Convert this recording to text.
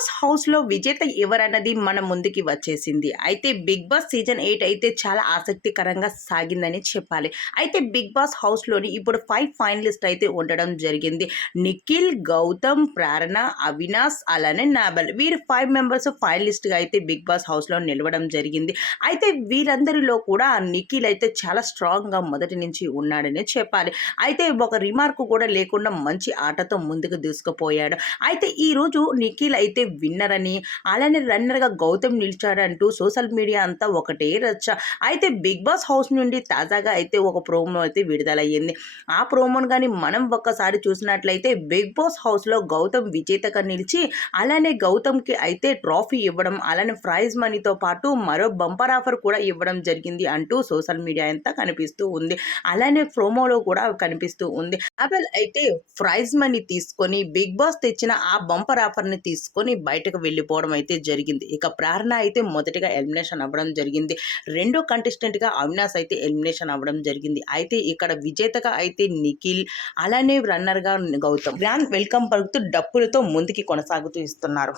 Boss హౌస్లో విజేత ఎవరన్నది మన ముందుకి వచ్చేసింది. అయితే బిగ్ బాస్ సీజన్ ఎయిట్ అయితే చాలా ఆసక్తికరంగా సాగిందని చెప్పాలి. అయితే బిగ్ బాస్ హౌస్లోని ఇప్పుడు ఫైవ్ ఫైనలిస్ట్ అయితే ఉండడం జరిగింది. నిఖిల్ గౌతమ్ ప్రేరణ అవినాష్ అలానే నాబల్. వీరు ఫైవ్ మెంబర్స్ ఫైనలిస్ట్గా అయితే బిగ్ బాస్ హౌస్లో నిలవడం జరిగింది. అయితే వీరందరిలో కూడా నిఖిల్ అయితే చాలా స్ట్రాంగ్గా మొదటి నుంచి ఉన్నాడని చెప్పాలి. అయితే ఒక రిమార్క్ కూడా లేకుండా మంచి ఆటతో ముందుకు దూసుకుపోయాడు. అయితే ఈరోజు నిఖిల్ అయితే విన్నర్ అని అలానే రన్నర్గా గౌతమ్ నిలిచాడంటూ సోషల్ మీడియా అంతా ఒకటే రచ్చ. అయితే బిగ్ బాస్ హౌస్ నుండి తాజాగా అయితే ఒక ప్రోమో అయితే విడుదలయ్యింది. ఆ ప్రోమోను కానీ మనం ఒక్కసారి చూసినట్లయితే బిగ్ బాస్ హౌస్లో గౌతమ్ విజేతగా నిలిచి అలానే గౌతమ్కి అయితే ట్రాఫీ ఇవ్వడం అలానే ప్రైజ్ మనీతో పాటు మరో బంపర్ ఆఫర్ కూడా ఇవ్వడం జరిగింది అంటూ సోషల్ మీడియా అంతా కనిపిస్తూ ఉంది. అలానే ప్రోమోలో కూడా కనిపిస్తూ ఉంది. అబెల్ అయితే ప్రైజ్ మనీ తీసుకొని బిగ్ బాస్ తెచ్చిన ఆ బంపర్ ఆఫర్ని తీసుకొని బయటకు వెళ్ళిపోవడం అయితే జరిగింది. ఇక ప్రేరణ అయితే మొదటిగా ఎలిమినేషన్ అవ్వడం జరిగింది. రెండో కంటెస్టెంట్గా అవినాష్ అయితే ఎలిమినేషన్ అవ్వడం జరిగింది. అయితే ఇక్కడ విజేతగా అయితే నిఖిల్ అలానే రన్నర్గా గౌతమ్. గ్రాండ్ వెల్కమ్ పలుకుతూ డప్పులతో ముందుకి కొనసాగుతూ ఇస్తున్నారు.